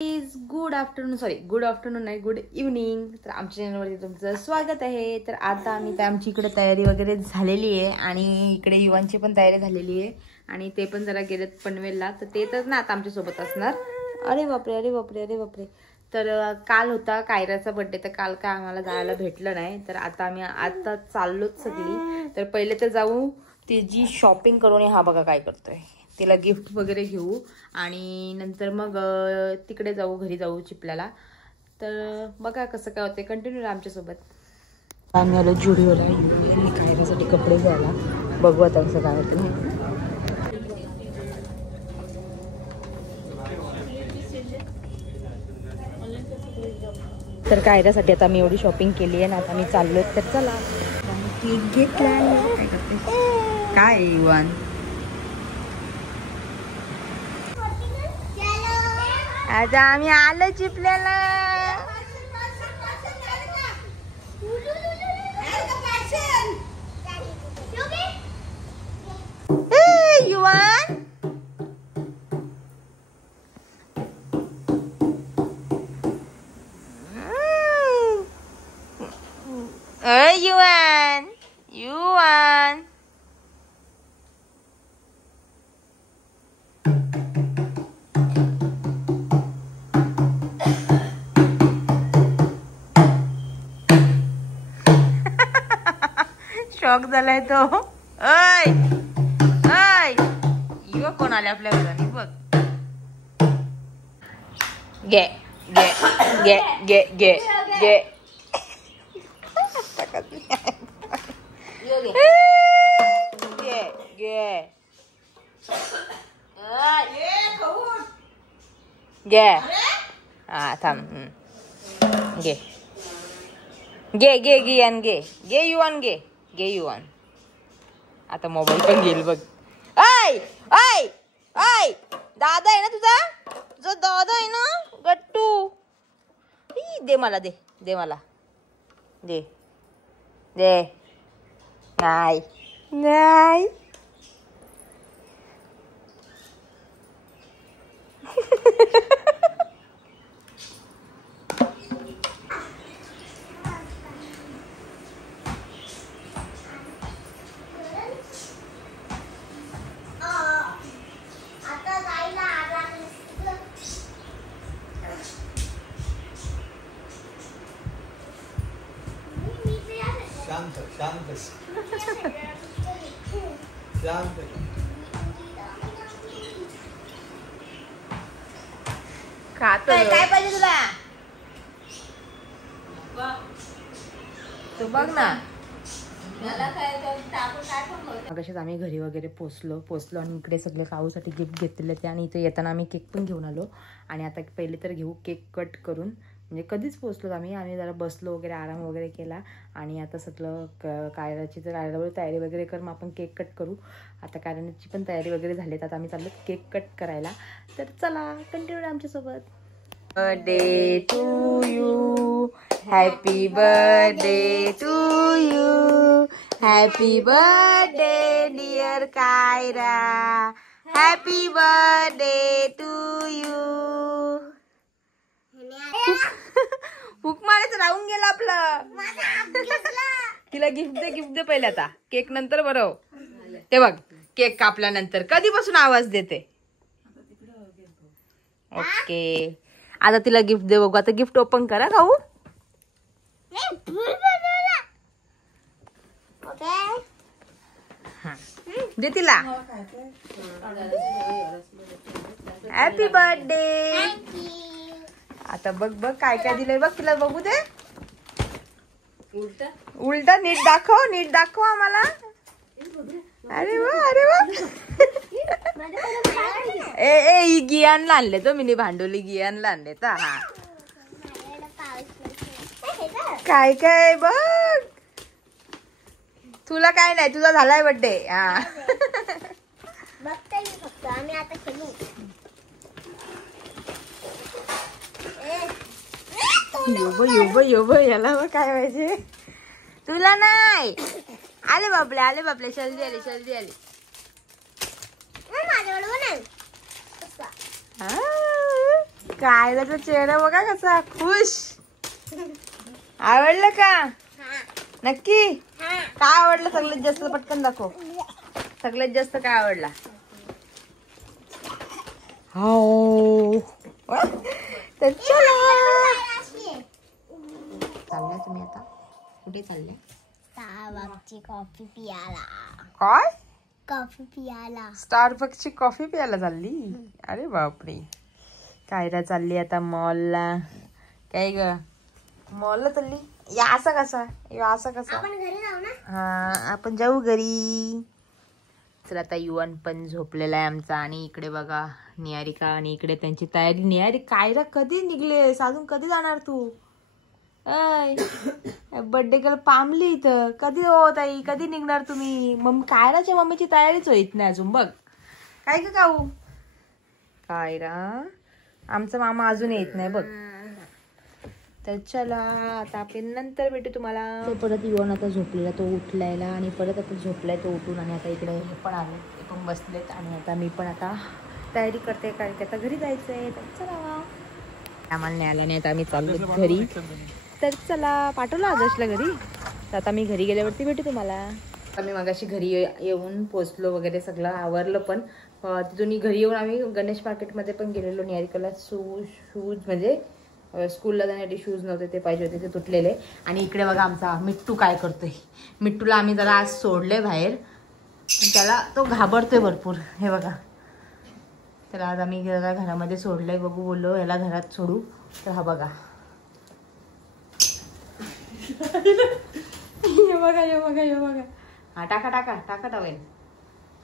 Good afternoon नाही, good evening. तर आमच्या चॅनलवरती तुमचं स्वागत आहे. तर आता आमची इकडे तयारी वगैरे झालेली आहे आणि इकडे युवांची पण तयारी झालेली आहे आणि ते पण जरा गेलेत पनवेलला. तर ते तर ना आता आमच्यासोबत असणार. अरे बापरे. तर काल होता कायराचा बर्थडे, तर काल काय आम्हाला जायला भेटलं नाही. तर आता आम्ही आता चाललोच सगळी. तर पहिले तर जाऊ तिची शॉपिंग करून. हा बघा काय करतोय, तिला गिफ्ट वगैरे घेऊ आणि नंतर मग तिकडे जाऊ, घरी जाऊ चिपल्याला. तर बघा कसं काय होते, कंटिन्यू राहा आमच्यासोबत. आम्ही आलो जुडिओला कायरासाठी कपडे घ्यायला. बघू आता कसं काय होते. तर कायरासाठी आता मी एवढी शॉपिंग केली आहे ना, आता मी चाललोय. तर चला केक घेतला. काय करते काय इवान, आता आम्ही आलो चिपल्याला. युवान युवान शॉक झालाय तो. ऐ युवा कोण आले आपल्या घराने बघ. गे गे गे गे गे गे गे हा थांब. गे गे गे गियान गे गे युवान गे गे युवान. आता मोबाईल पण घेईल बघ. ऐ ऐ ऐ दादा आहे ना तुझा दादा आहे ना गट्टू. दे मला, दे मला, दे नाही नाही. शांत. काय पाहिजे तुला, तू बघ ना. मगाशीच आम्ही घरी वगैरे पोचलो आणि इकडे सगळे काऊसाठी गिफ्ट घेतलेले ते आणि इथे येताना आम्ही केक पण घेऊन आलो. आणि आता पहिले तर घेऊ केक कट करून. म्हणजे कधीच पोचलो आम्ही जरा बसलो वगैरे, आराम वगैरे केला आणि आता सगळं कायराची तर कायरावर तयारी वगैरे कर, मग आपण केक कट करू. आता कायराची पण तयारी वगैरे झाली, आता आम्ही चाललो केक कट करायला. तर चला कंटिन्यू आमच्यासोबत. Birthday to you, happy birthday to you, happy birthday dear Kaira, happy birthday to you. हुक मारायचं राहून गेलं आपलं. तिला गिफ्ट दे पहिले. आता केक नंतर बरं. ते बघ केक कापल्यानंतर कधीपासून आवाज देते. ओके आता तिला गिफ्ट दे. बघू आता गिफ्ट ओपन करा खाऊ. दे तिला. Happy birthday. आता बघ काय दिलंय बघ तिला, बघू दे. उलटा नीट दाखव आम्हाला. अरे वा ए गियानला आणले तो मिनी भांडोली, गियानला आणले तर. हा काय बघ. तुला काय नाही, तुझा झालाय बर्थडे. हा आम्ही आता खेळू. यो याला काय पाहिजे तुला. नाही आले बापले जल्दी आली. कायराचा चेहरा बघा कसा खुश. आवडलं का नक्की? काय आवडलं सगळ्यात जास्त? पटकन दाखव. सगळ्यात जास्त काय आवडला? हो तर चला. चालल्या तुम्ही आता कुठे चालल्या? स्टारबक्सची कॉफी पियाला. काय? कॉफी पियाला. स्टारबक्सची कॉफी प्यायला चालली? अरे बापरे. कायरा चालली आता मॉलला. काय ग मॉलला चालली? या असं कसा? असं कसा? आपण घरी जाऊ ना. हा आपण जाऊ घरी. चला आता युवन पण झोपलेला आहे आमचा. आणि इकडे बघा निहारिका आणि इकडे त्यांची तयारी. निहारी कायरा कधी निघलेस? अजून कधी जाणार तू? बर्थडे गर्ल पामली इथं. कधी हो ताई कधी निघणार तुम्ही? कायराच्या मम्मीची तयारीच होईत नाही अजून. बघ काय का काऊ कायरा आमचा मामा अजून येत नाही बघ. तर चला आता आपण नंतर भेटू तुम्हाला. तो परत युवन आता झोपलेला, तो उठलायला आणि परत आता झोपलाय तो उठून. आणि आता इकडे हे पण आले, ते पण बसलेत. आणि आता मी पण आता तयारी करते कारण की आता घरी जायचंय. तर चला आम्हाला न्यायला नाही आता आम्ही चाललो घरी. तर चला पाठवलं आदर्शला घरी. तर आता मी घरी गेल्यावरती भेटू तुम्हाला. आता मी मगाशी घरी येऊन पोचलो वगैरे सगळं आवरलं. पण तिथून घरी येऊन आम्ही गणेश मार्केटमध्ये पण गेलेलो. निहारिकाला शूज म्हणजे स्कूलला जाण्यासाठी शूज नव्हते, ते पाहिजे होते, ते तुटलेले. आणि इकडे बघा आमचा मिट्टू काय करतोय. मिट्टूला आम्ही जरा आज सोडले बाहेर, पण त्याला तो घाबरतोय भरपूर. हे बघा त्याला आज आम्ही जरा घरामध्ये सोडलंय. बघू बोललो याला घरात सोडू. तर हा बघा हे बघा हे बघा हे बघा. हा टाका टाका टाका टावेल.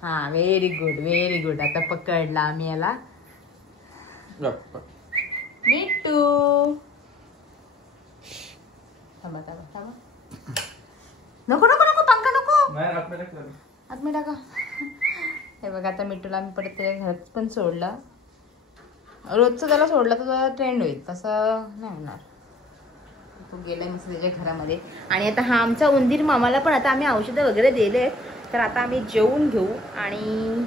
हा व्हेरी गुड व्हेरी गुड. आता पकडला आम्ही याला. मिट्टू थांबा थांबा थांबा. नको नको नको पंखा नको आतमध्ये टाका. हे बघा आता मिट्टूला आम्ही परत त्याच्या घरात पण सोडला. रोजचं त्याला सोडला तर त्याला ट्रेंड होईल, तसं नाही होणार. तो गेला मस्त त्याच्या घरामध्ये. आणि आता हा आमचा उंदीर मामाला पण आता आम्ही औषधं वगैरे दिले. तर आता आम्ही जेवून घेऊ आणि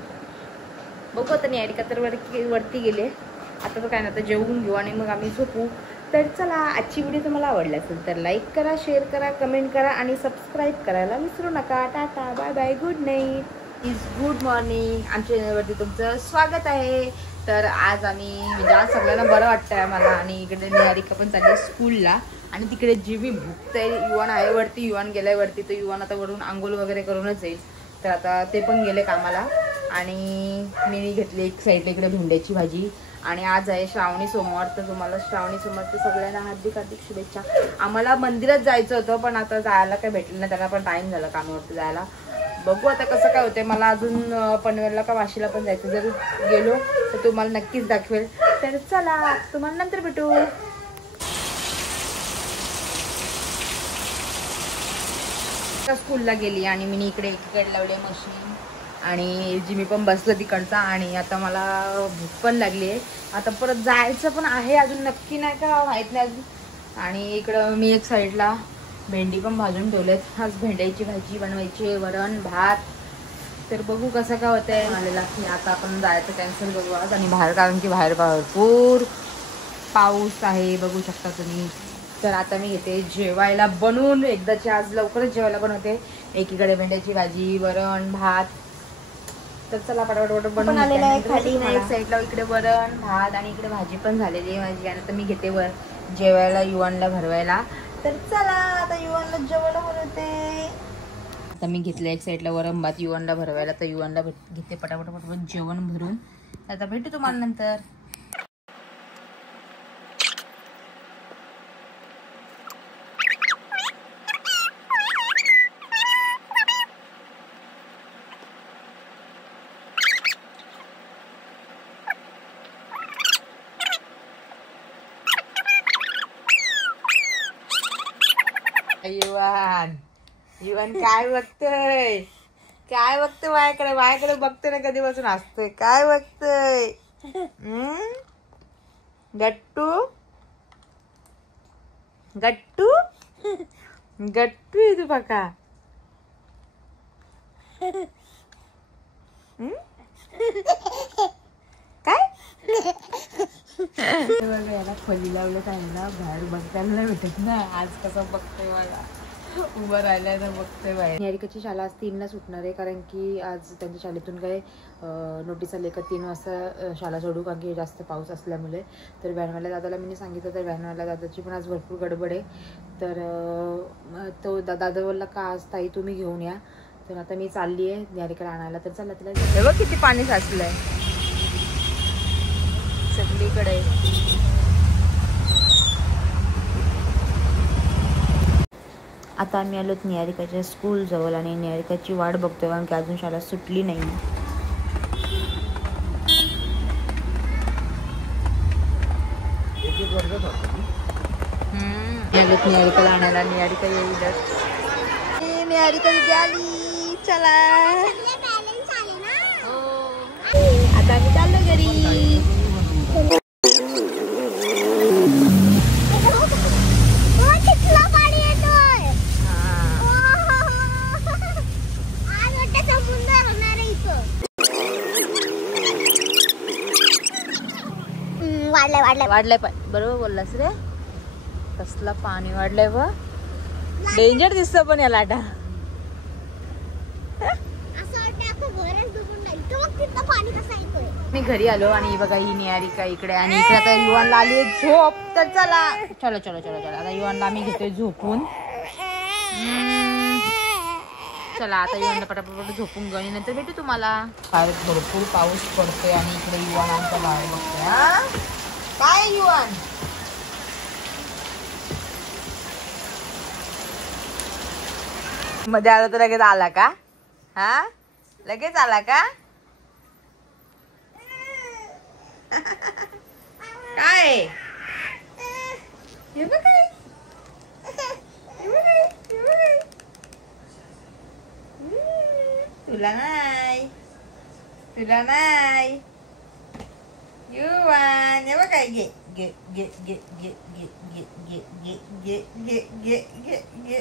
बघू. आता निहारिका तर वरती गेले. आता तर काय ना, आता जेवून घेऊ आणि मग आम्ही झोपू. तर चला आजची व्हिडिओ तुम्हाला आवडली असेल तर लाईक करा, शेअर करा, कमेंट करा आणि सबस्क्राईब करायला विसरू नका. Tata bye bye good night is good morning. आमच्या चॅनलवरती तुमचं स्वागत आहे. तर आज आम्ही म्हणजे आज सगळ्यांना बरं वाटतंय मला. आणि इकडे निहारिका पण चालली स्कूलला. आणि तिकडे जी मी भुकते युवन आहे वरती. युवन गेलाय वरती. तर युवन आता वरून आंघोळ वगैरे करूनच येईल. तर आता ते पण गेले कामाला. आणि मी घेतली एक साईडला इकडे भेंड्याची भाजी. आणि आज आहे श्रावणी सोमवार. तर तुम्हाला श्रावणी सोमवारच्या सगळ्यांना हार्दिक हार्दिक शुभेच्छा. आम्हाला मंदिरात जायचं होतं पण आता जायला काही भेटलं नाही. त्यांना पण टाईम झाला कामावरती जायला. बघू आता कसं काय होतंय. मला अजून पनवेलला का वाशीला पण जायचं. जर गेलो तर तुम्हाला नक्कीच दाखवेल. तर चला तुम्हाला नंतर भेटू. स्कूलला गेली आणि मी इकडे एकीकडे लावले मशीन. आणि जिमी पण बसलं तिकडचा. आणि आता मला भूक पण लागली आहे. आता परत जायचं पण आहे, अजून नक्की नाही का माहीत नाही अजून. आणि इकडं मी एक साईडला भेंडी पण भाजून ठेवलेत. आज भेंड्याची भाजी बनवायची, वरण भात. तर बघू कसं काय होतंय. आलेला की आता आपण जायचं कॅन्सल करू आज. आणि बाहेर कारण की बाहेर भरपूर पाऊस आहे बघू शकता तुम्ही. तर आता मी घेते जेवायला बनवून. एकदाची आज लवकरच जेवायला बनवते. एकीकडे भेंड्याची भाजी, वरण भात. तर चला पटापट बनवून आलेला आहे खाली ना एक साईडला. इकडे वरण भात आणि इकडे भाजी पण झालेली आहे माझी. आणि आता मी घेते जेवायला युवनला भरवायला. तर चला आता युवनला जेवायला बनवते. आता मी घेतलं एक साईडला वरण भात युवनला भरवायला. तर युवनला घेते पटापट जेवण भरून. आता भेटू तुम्हाला नंतर. युवन काय बघतोय. काय बघतोय माझ्याकडे. माझ्याकडे बघतोय ना कधीपासून हसतोय. काय बघतोय. गट्टू गट्टू गट्टू आहे तू बघा. काय बघा याला खोली लावलं त्यांना बाहेर बघतायला नाही भेटत ना. आज कसं बघतोय मला उभं राहिलंय तर बघतोय बाहेर. निहारिकाची शाळा आज 3ला सुटणार आहे कारण की आज त्यांच्या शाळेतून काय नोटीस आली का 3 वाजता शाळा सोडू कारण की जास्त पाऊस असल्यामुळे. तर व्हॅनवाल्या दादाला मी सांगितलं तर व्हॅनवाल्या दादाची पण आज भरपूर गडबड आहे. तर तो दादा बोलला का आज ताई तुम्ही घेऊन या. तर आता मी चालली आहे निहारिकाला आणायला. तर चला तिला बघ किती पाणी साचलंय सगळीकडे. आता आम्ही आलो निहारिकाच्या स्कूल जवळ आणि निहारिकाची वाट बघतोय कारण की अजून शाळा सुटली नाही. निहारिकाला आणायला. निहारिका येईलच. निहारिका तिथे आली. चला आता आम्ही चाललो घरी. वाढलंय पण बरोबर बोललास रे. कसला पाणी वाढलंय ब. डेंजर दिसत पण या लाटा. मी घरी आलो आणि बघा ही निहारिका इकडे आणि इकडे आता युवानला आली झोप. तर चला चलो चलो चलो चलो आता युवानला आम्ही घेतोय झोपून. चला आता युवानला पटापट झोपून गणी नंतर भेटू तुम्हाला. फार भरपूर पाऊस पडतोय आणि इकडे युवान आमचा बाहेर बघतोय. काय युवान मध्ये आला तर लगेच आला का? हा लगेच आला का? काय हे बघ काय तुला नाही तुला नाही युवान हे बघ काय. घे घे घे घे घे घे घे घे घे घे घे घे घे घे.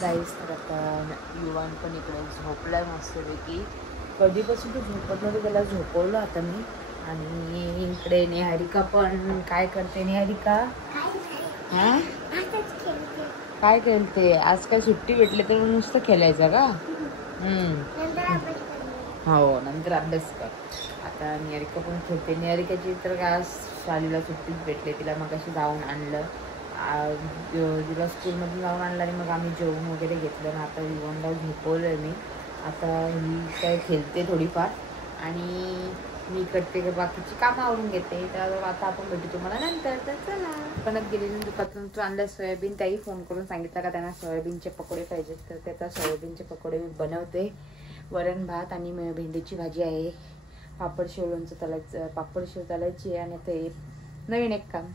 गाईस तर आता युवान पण इकडे झोपलाय मस्तपैकी. कधीपासून तो झोपत नव्हतं त्याला झोपवलं आता मी. आणि इकडे निहारिका पण काय करते. निहारिका हा काय खेळते. आज काय सुट्टी भेटली तर नुसतं खेळायचं का? हो नंतर अभ्यास कर. आता निहारिका पण खेळते. निहारिकाची तर काय शाळेला सुट्टीच भेटली. तिला मग अशी जाऊन आणलं. तिला स्कूलमधून जाऊन आणलं आणि मग आम्ही जेवण वगैरे घेतलं ना. आता युवानला झोपवलं मी. आता ही काय खेळते थोडीफार आणि मी करते बाकीची कामं आवरून घेते. तर आता आपण भेटू तुम्हाला नंतर. तर चला दुकानात गेलेली दुकानातून आणलं सोयाबीन. त्याही फोन करून सांगितलं का त्यांना सोयाबीनचे पकोडे पाहिजेत. तर त्याचा सोयाबीनचे पकोडे मी बनवते. वरण भात आणि भेंडीची भाजी आहे. पापड शेव लोणचं तलायचं. पापड शेव तलायची आहे. आणि आता नवीन एक काम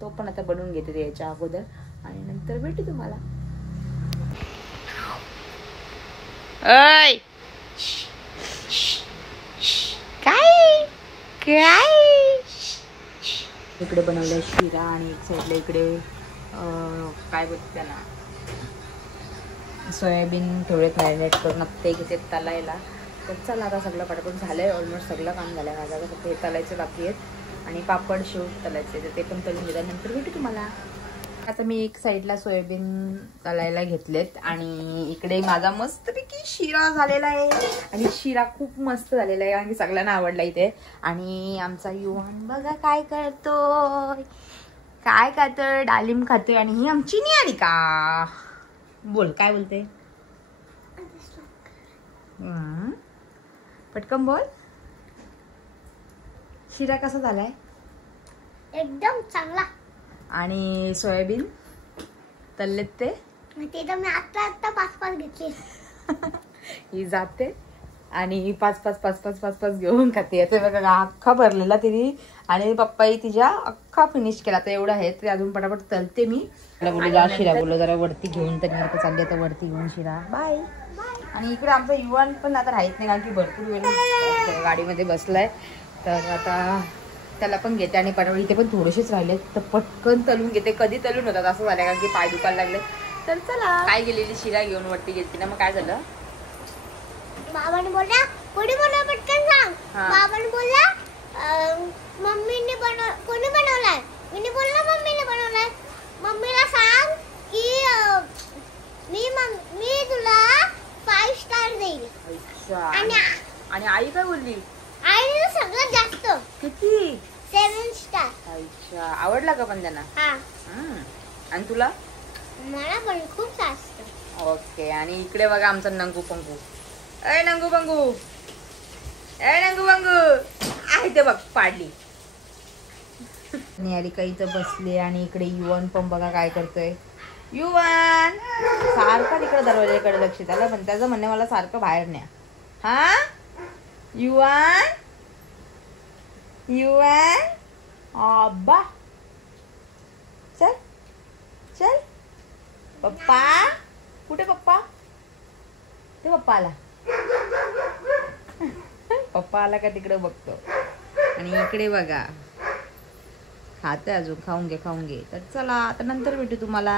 तो पण आता बनवून घेते याच्या अगोदर आणि नंतर भेटू तुम्हाला. काय काय इकडे बनवलंय शिरा आणि एक साईडला इकडे काय बोलते त्याला सोयाबीन थोडे मॅरिनेट करून ते घेते तलायला. तर चला आता सगळं पटापट झालंय. ऑलमोस्ट सगळं काम झालंय माझं. फक्त हे तलायचे बाकी आहेत आणि पापड शेव तलायचे तर ते पण तळून घेतल्यानंतर भेटू तुम्हाला. आता मी एक साईडला सोयाबीन तलायला घेतलेत आणि इकडे माझा मस्तपैकी शिरा झालेला आहे. आणि शिरा खूप मस्त झालेला आहे आणि सगळ्यांना आवडला इथे. आणि आमचा युवान बघा काय करतोय. काय खातोय. डालिम खातोय. आणि ही आमची निहारिका. बोल काय बोलते. पटकन बोल. शिरा कसा झालाय. एकदम चांगला. आणि सोयाबीन तळलेत ते तर मी आता 5 घेतले. ही जाते आणि 5 घेऊन खाते. याचे बघा अख्खा भरलेला तिने आणि पप्पाही तिच्या अख्खा फिनिश केला. तर एवढं आहे ते अजून पटापट तळते मी. बोलू जा शिरा बोललो जरा वरती घेऊन. तर मी चालली आता वरती घेऊन शिरा. बाय. आणि इकडे आमचा युवान पण आता राहत नाही कारण की भरपूर वेळ गाडीमध्ये बसलाय. तर आता त्याला पण घेते आणि पटापट इथे पण थोडेसेच राहिले तर पटकन तळून घेते. कधी तळून होतात असं झालं कारण की पाय दुखायला लागले. तर चला काय गेलेली शिरा घेऊन वरती घेतली ना. मग काय झालं बाबाने बोलला पुढे बोला पटकन सांग. बाबाने बोलला मम्मीने कोणी बनवलाय? मी बोलला मम्मीने बनवलाय. मम्मीला सांग की मी तुला 5 स्टार देईल. अच्छा. आणि आणि आई काय बोलली? आईने सगळ्यात जास्त किती? 7 स्टार. अच्छा. आवडला का पण त्यांना? हा, आणि तुला? मला पण खूप जास्त. ओके. आणि इकडे बघा आमचा नंगू पंगू. ए नंगू पंगू, ए नंगू पंगू, आहे ते बघ पाडली. निहारिका इथं बसली आणि इकडे युवन पण बघा काय करतोय. युवन सारखा तिकडे दरवाजाकडे लक्ष द्यायला, पण त्याचं म्हणणे मला सारखं बाहेर न्या. हा युवन, युवन आबा, चल चल. पप्पा कुठे? पप्पा ते पप्पा आला. पप्पा आला का तिकडे बघतो. आणि इकडे बघा खाते अजून. खाऊन घे. तर चला आता नंतर भेटू तुम्हाला.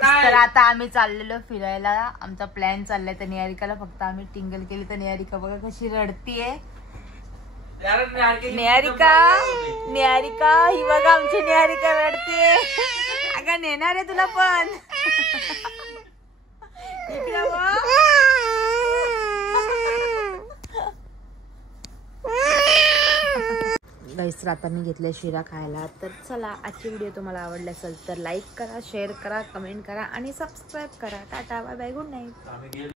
तर आता आम्ही चाललेलो फिरायला. आमचा प्लॅन चाललाय. तर निहारिकाला फक्त आम्ही टिंगल केली तर निहारिका बघा कशी रडतीये. निहारिका ही बघा आमची निहारिका रडतीये. अगं नेणार आहे तुला पण. इकडे बघ. गाईस आता मी घेतल्या शिरा खायला. तर चला आजची व्हिडिओ तुम्हाला आवडली असेल तर लाईक करा, शेअर करा, कमेंट करा आणि सबस्क्राईब करा. Tata bye bye, good night.